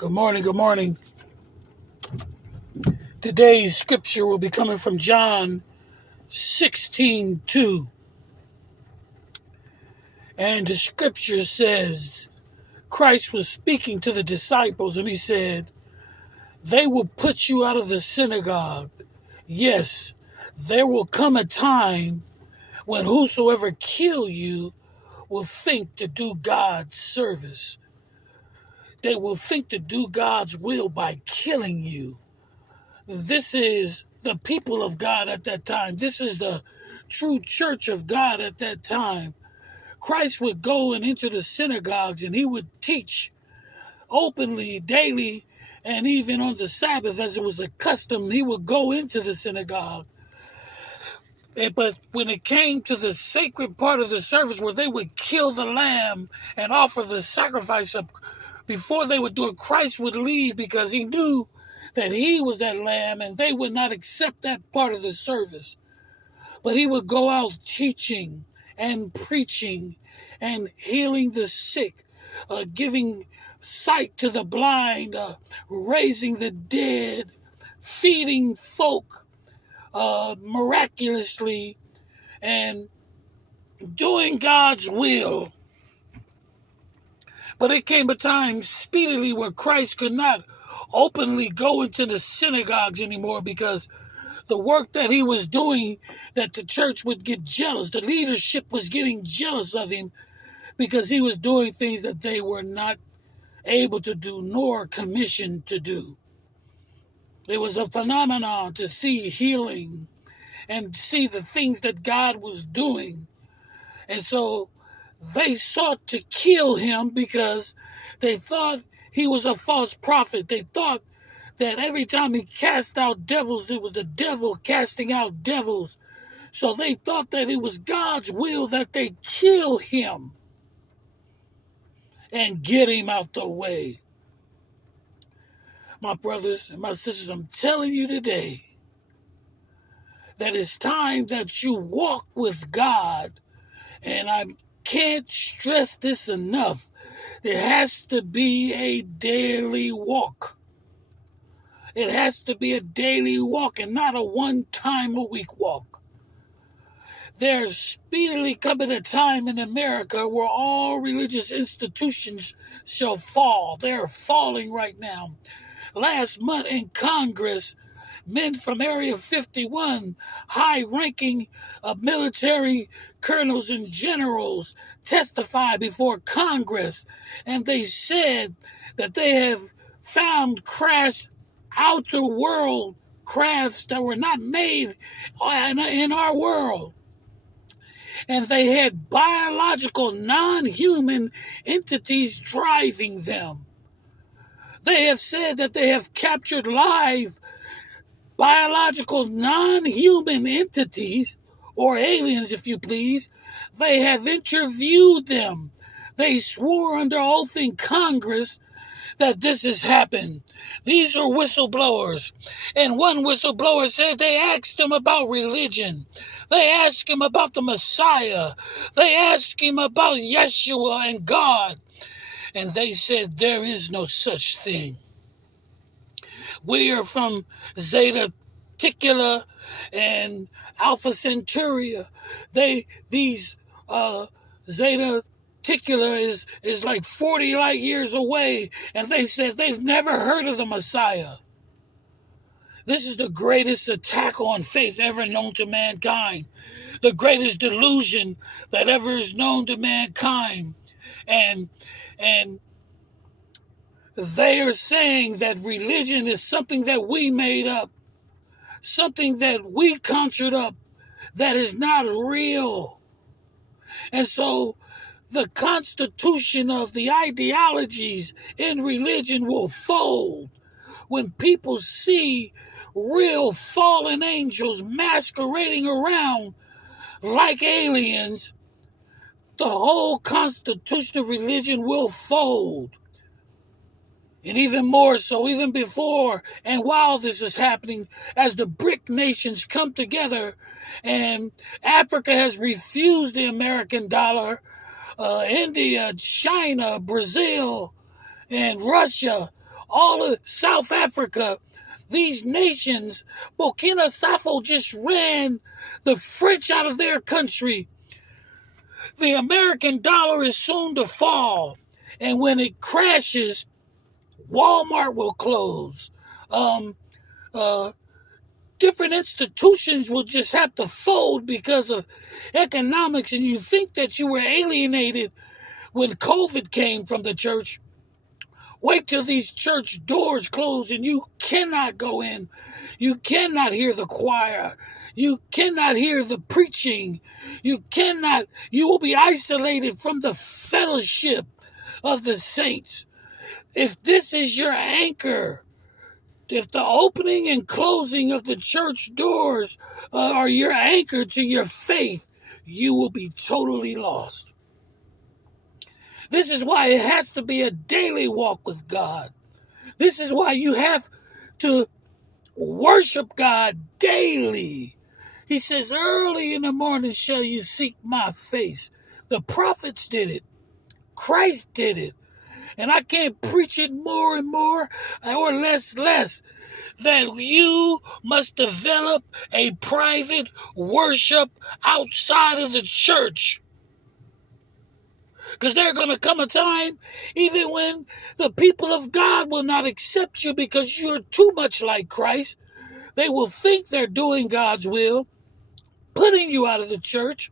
Good morning. Good morning. Today's scripture will be coming from John 16:2. And the scripture says, Christ was speaking to the disciples and he said, they will put you out of the synagogue. Yes, there will come a time when whosoever kill you will think to do God's service. They will think to do God's will by killing you. This is the people of God at that time. This is the true church of God at that time. Christ would go and enter the synagogues and he would teach openly, daily, and even on the Sabbath as it was a custom, he would go into the synagogue. But when it came to the sacred part of the service where they would kill the lamb and offer the sacrifice up, before they would do it, Christ would leave because he knew that he was that lamb and they would not accept that part of the service. But he would go out teaching and preaching and healing the sick, giving sight to the blind, raising the dead, feeding folk miraculously, and doing God's will. But it came a time speedily where Christ could not openly go into the synagogues anymore because the work that he was doing, that the church would get jealous. The leadership was getting jealous of him because he was doing things that they were not able to do nor commissioned to do. It was a phenomenon to see healing and see the things that God was doing. And so they sought to kill him because they thought he was a false prophet. They thought that every time he cast out devils, it was the devil casting out devils. So they thought that it was God's will that they kill him and get him out the way. My brothers and my sisters, I'm telling you today that it's time that you walk with God. And I can't stress this enough. It has to be a daily walk. It has to be a daily walk and not a one-time-a-week walk. There's speedily coming a time in America where all religious institutions shall fall. They're falling right now. Last month in Congress, men from Area 51, high-ranking military colonels and generals, testified before Congress, and they said that they have found crashed outer world crafts that were not made in our world. And they had biological, non-human entities driving them. They have said that they have captured live biological, non-human entities, or aliens, if you please. They have interviewed them. They swore under oath in Congress that this has happened. These are whistleblowers. And one whistleblower said they asked him about religion. They asked him about the Messiah. They asked him about Yeshua and God. And they said there is no such thing. We are from Zeta Reticuli and Alpha Centauria. These Zeta Reticuli is like 40 light years away, and they said they've never heard of the Messiah. This is the greatest attack on faith ever known to mankind, the greatest delusion that ever is known to mankind, and they are saying that religion is something that we made up, something that we conjured up, that is not real. And so the constitution of the ideologies in religion will fold when people see real fallen angels masquerading around like aliens. The whole constitution of religion will fold. And even more so, even before and while this is happening, as the BRIC nations come together and Africa has refused the American dollar, India, China, Brazil, and Russia, all of South Africa, these nations, Burkina Faso just ran the French out of their country. The American dollar is soon to fall. And when it crashes, Walmart will close. Different institutions will just have to fold because of economics. And you think that you were alienated when COVID came from the church. Wait till these church doors close and you cannot go in. You cannot hear the choir. You cannot hear the preaching. You will be isolated from the fellowship of the saints. If this is your anchor, if the opening and closing of the church doors are your anchor to your faith, you will be totally lost. This is why it has to be a daily walk with God. This is why you have to worship God daily. He says, early in the morning shall you seek my face. The prophets did it. Christ did it. And I can't preach it more and more or less, that you must develop a private worship outside of the church. Because there's going to come a time, even when the people of God will not accept you because you're too much like Christ. They will think they're doing God's will, putting you out of the church.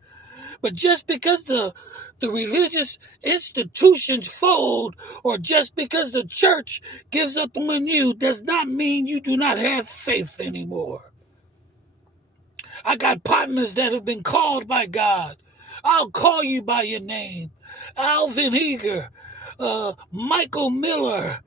But just because the religious institutions fold, or just because the church gives up on you, does not mean you do not have faith anymore. I got partners that have been called by God. I'll call you by your name. Alvin Eager, Michael Miller,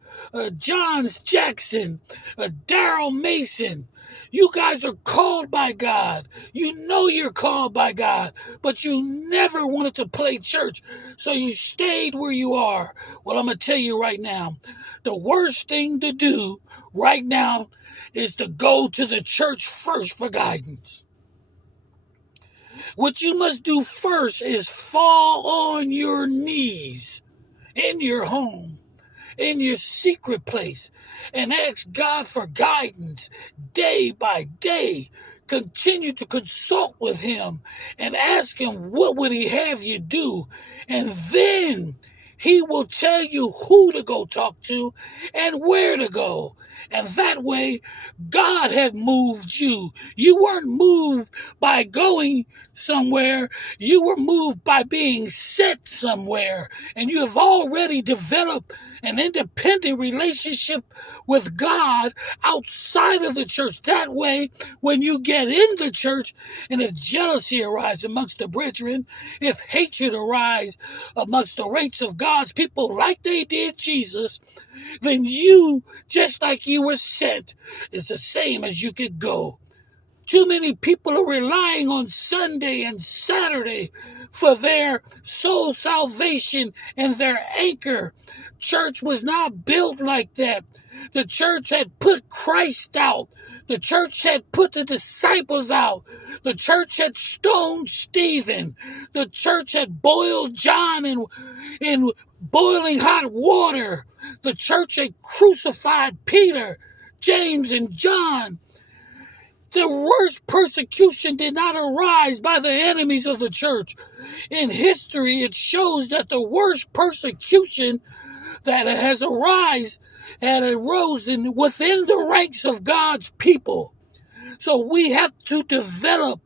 John Jackson, Daryl Mason. You guys are called by God. You know you're called by God, but you never wanted to play church, so you stayed where you are. Well, I'm going to tell you right now, the worst thing to do right now is to go to the church first for guidance. What you must do first is fall on your knees in your home, in your secret place, and ask God for guidance day by day. Continue to consult with him and ask him what would he have you do. And then he will tell you who to go talk to and where to go. And that way, God had moved you. You weren't moved by going somewhere. You were moved by being sent somewhere. And you have already developed an independent relationship with God outside of the church. That way, when you get in the church, and if jealousy arises amongst the brethren, if hatred arises amongst the ranks of God's people like they did Jesus, then you, just like you were sent, it's the same as you could go. Too many people are relying on Sunday and Saturday for their soul salvation and their anchor. Church was not built like that. The church had put Christ out. The church had put the disciples out. The church had stoned Stephen. The church had boiled John in boiling hot water. The church had crucified Peter, James, and John. The worst persecution did not arise by the enemies of the church. In history, it shows that the worst persecution that has arisen within the ranks of God's people. So we have to develop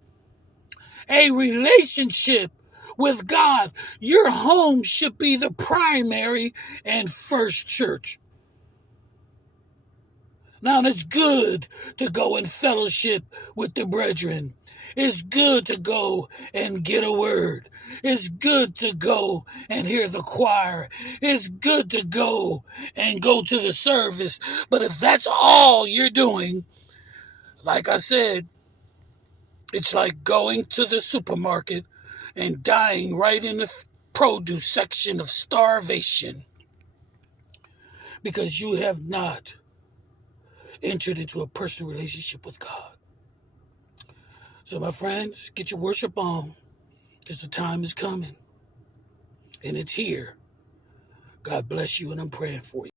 a relationship with God. Your home should be the primary and first church. Now, it's good to go in fellowship with the brethren. It's good to go and get a word. It's good to go and hear the choir. It's good to go and go to the service. But if that's all you're doing, like I said, it's like going to the supermarket and dying right in the produce section of starvation because you have not entered into a personal relationship with God. So, my friends, get your worship on, because the time is coming, and it's here. God bless you, and I'm praying for you.